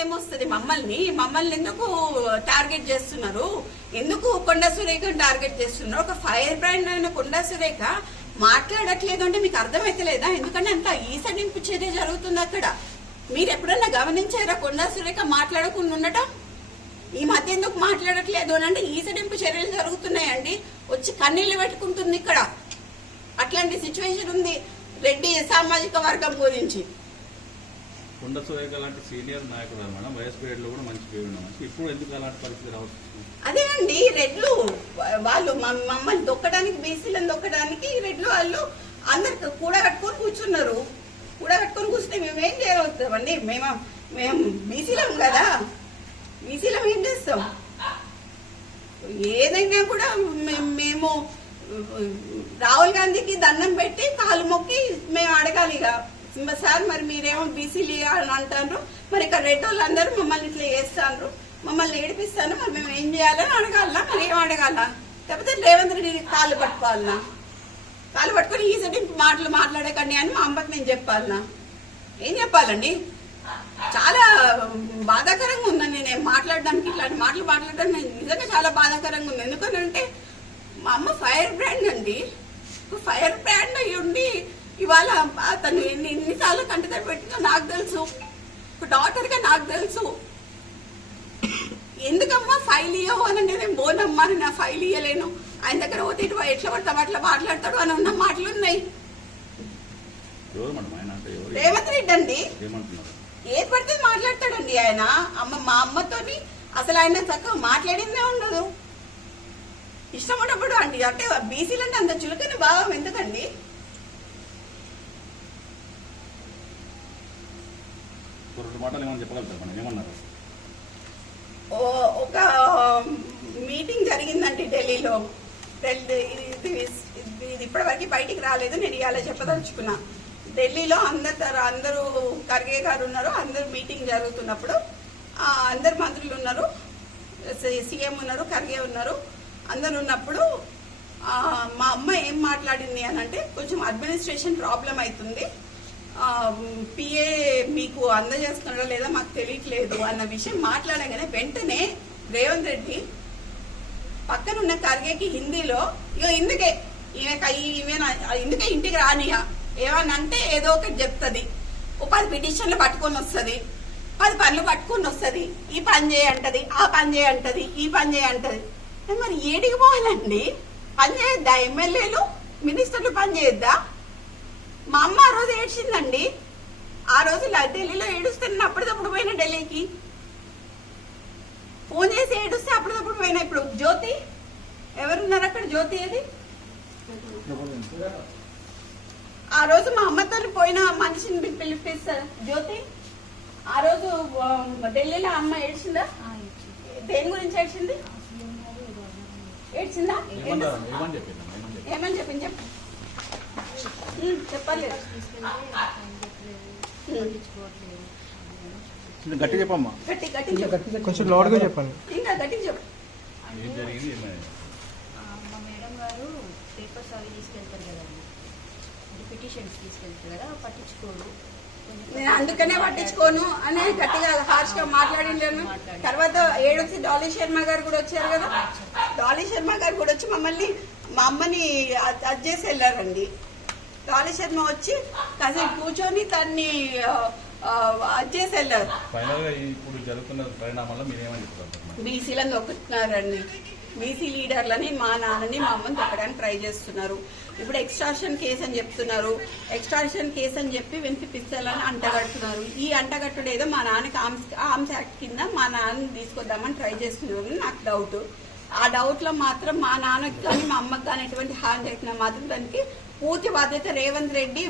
ఏమొస్తుంది? మమ్మల్ని ఎందుకు టార్గెట్ చేస్తున్నారు? ఎందుకు కొండా సురేఖ టార్గెట్ చేస్తున్నారు? ఒక ఫైర్ బ్రాండ్ అయిన కొండా సురేఖ మాట్లాడట్లేదు అంటే మీకు అర్థమైతలేదా? ఎందుకంటే అంత ఈసడింపు చర్య జరుగుతుంది అక్కడ. మీరు ఎప్పుడన్నా గమనించారా కొండా సురేఖ మాట్లాడకుండా ఉండటం? ఈ మధ్య ఎందుకు మాట్లాడట్లేదు అని అంటే ఈసడింపు చర్యలు జరుగుతున్నాయండి. వచ్చి కన్నీళ్లు పెట్టుకుంటుంది ఇక్కడ. అట్లాంటి సిచ్యువేషన్ ఉంది రెడ్డి సామాజిక వర్గం గురించి. కొండా సురేఖ లాంటి సీనియర్ నాయకుడు మేడం, వయసు పీరియడ్ లో కూడా మంచి పేరు ఉన్నాం. ఇప్పుడు ఎందుకు అలాంటి పరిస్థితి రావచ్చు? అదే అండి, రెడ్లు వాళ్ళు మమ్మల్ని దొక్కడానికి, బీసీలను దొక్కడానికి రెడ్లు వాళ్ళు అందరు కూడగట్టుకొని కూర్చున్నారు. కూడగట్టుకొని కూర్చుంటే మేమేం చేయగలుగుతామండి? మేము బీసీలం కదా, బీసీలం ఏం చేస్తాం? ఏదైనా కూడా మేము రాహుల్ గాంధీకి దండం పెట్టి కాలు మొక్కి మేము అడగాలి. ఇక సార్ మరి మీరేమో బీసీలు అని అంటారు, మరి ఇక్కడ రెడ్ వాళ్ళు అందరూ మమ్మల్ని ఇట్లా చేస్తాను, మమ్మల్ని ఏడిపిస్తాను, మరి మేము ఏం చేయాలని అడగాలనా? మరి ఏం అడగాల? లేకపోతే రేవంత్ రెడ్డి కాళ్ళు పట్టుకోవాలనా? కాళ్ళు పట్టుకుని ఈ సైడ్ మాటలు మాట్లాడకండి అని మా అమ్మకి నేను చెప్పాలనా? ఏం చెప్పాలండి? చాలా బాధాకరంగా ఉందండి నేను మాట్లాడడానికి. ఇట్లాంటి మాటలు మాట్లాడడానికి నిజంగా చాలా బాధాకరంగా ఉంది. ఎందుకంటే మా అమ్మ ఫైర్ బ్రాండ్ అండి. ఫైర్ బ్రాండ్ అయ్యి ఉండి ఇవాళ తను ఎన్నిసార్లు కంటితో పెట్టిందో నాకు తెలుసు. డాక్టర్ గా నాకు తెలుసు. ఎందుకమ్మా ఫైల్ ఇయ్యవు అని నేను బోనమ్మా, నా ఫైల్ ఇయ్యలేను, ఆయన దగ్గర పోతే ఇటు ఎట్లా పడతావు అట్లా మాట్లాడతాడు అని ఉన్న మాటలు ఉన్నాయి. రేవంత్ రెడ్డి అండి ఏది పడితే మాట్లాడతాడండి ఆయన. మా అమ్మతోని అసలు ఆయన చక్కగా మాట్లాడిందే ఉండదు. ఇష్టం ఉన్నప్పుడు అండి. అంటే బీసీలు అంటే అంత చులకని భావం ఎందుకండి? ఒక మీటింగ్ జరిగిందండి ఢిల్లీలో. ఇది ఇప్పటివరకు బయటికి రాలేదు, నేను ఇవాళ చెప్పదలుచుకున్నా. ఢిల్లీలో అందరూ ఖర్గే గారు ఉన్నారు, అందరూ మీటింగ్ జరుగుతున్నప్పుడు అందరు మంత్రులు ఉన్నారు, సీఎం ఉన్నారు, ఖర్గే ఉన్నారు, అందరు ఉన్నప్పుడు మా అమ్మ ఏం మాట్లాడింది అని అంటే, కొంచెం అడ్మినిస్ట్రేషన్ ప్రాబ్లం అవుతుంది, పిఏ మీకు అందజేస్తున్నాడో లేదా మాకు తెలియట్లేదు అన్న విషయం మాట్లాడగానే వెంటనే రేవంత్ రెడ్డి పక్కనున్న ఖర్గేకి హిందీలో ఇందుకే ఇంటికి రానియా ఏమన్నా అంటే ఏదో ఒకటి చెప్తుంది. 10 పిటిషన్లు పట్టుకొని వస్తుంది, 10 పనులు పట్టుకొని వస్తుంది. ఈ పని చేయంటది, ఆ పని చేయంటది, ఈ పని చేయంటది. మరి ఏడికి పోవాలండి? పని చేయొద్దా? ఎమ్మెల్యేలు మినిస్టర్లు పని చేయొద్దా? మా అమ్మ ఆ రోజు ఏడ్చిందండి. ఆ రోజు ఢిల్లీలో ఏడుస్తున్నా అప్పటిదప్పుడు పోయినా, ఢిల్లీకి ఫోన్ చేసి ఏడుస్తే అప్పటిదప్పుడు పోయినా. ఇప్పుడు జ్యోతి ఎవరున్నారు అక్కడ? జ్యోతి అది ఆ రోజు మా అమ్మతో పోయిన మనిషిని పిలిపిస్తారు. జ్యోతి ఆ రోజు ఢిల్లీలో అమ్మ ఏడ్చిందా? దేని గురించి ఏడ్చింది? ఏడ్చిందా? ఏమని చెప్పింది? చెప్పాలి. గట్టి చెప్పమ్మా, కొంచెం లోడ్గా చెప్పండి. ఇంకా గట్టిగా చెప్పు. మా మేడం గారు పేపర్స్ అవి తీసుకెళ్తారు కదండి, పిటిషన్స్ తీసుకెళ్తారు కదా, పట్టించుకోరు. నేను అందుకనే పట్టించుకోను అని గట్టిగా హార్ష్ గా మాట్లాడిండాను. తర్వాత ఏడొచ్చి డాలీ శర్మ గారు కూడా వచ్చారు కదా, డాలీ శర్మ గారు కూడా వచ్చి మమ్మల్ని మా అమ్మని అది చేసి వెళ్ళారండి. డాలీ శర్మ వచ్చి కాసేపు కూర్చొని దాన్ని అది చేసి వెళ్ళారు. బీసీలను దొక్కుతున్నారండి, బీసీ లీడర్లని మా నాన్నని మా అమ్మని దొక్కడానికి ట్రై చేస్తున్నారు. ఇప్పుడు ఎక్స్ట్రాషన్ కేసు అని చెప్తున్నారు. ఎక్స్ట్రాషన్ కేసు అని చెప్పి వినిపిస్తాలని అంటగడుతున్నారు. ఈ అంటగట్టుడు ఏదో మా నాన్నకి ఆర్మ్స్ యాక్ట్ కింద మా నాన్నని తీసుకొద్దామని ట్రై చేస్తున్నారు. నాకు డౌట్. ఆ డౌట్ లో మాత్రం మా నాన్నకి కానీ మా అమ్మకి కానీ ఎటువంటి హాని జరిగినా మాత్రం దానికి పూర్తి బాధ్యత రేవంత్ రెడ్డి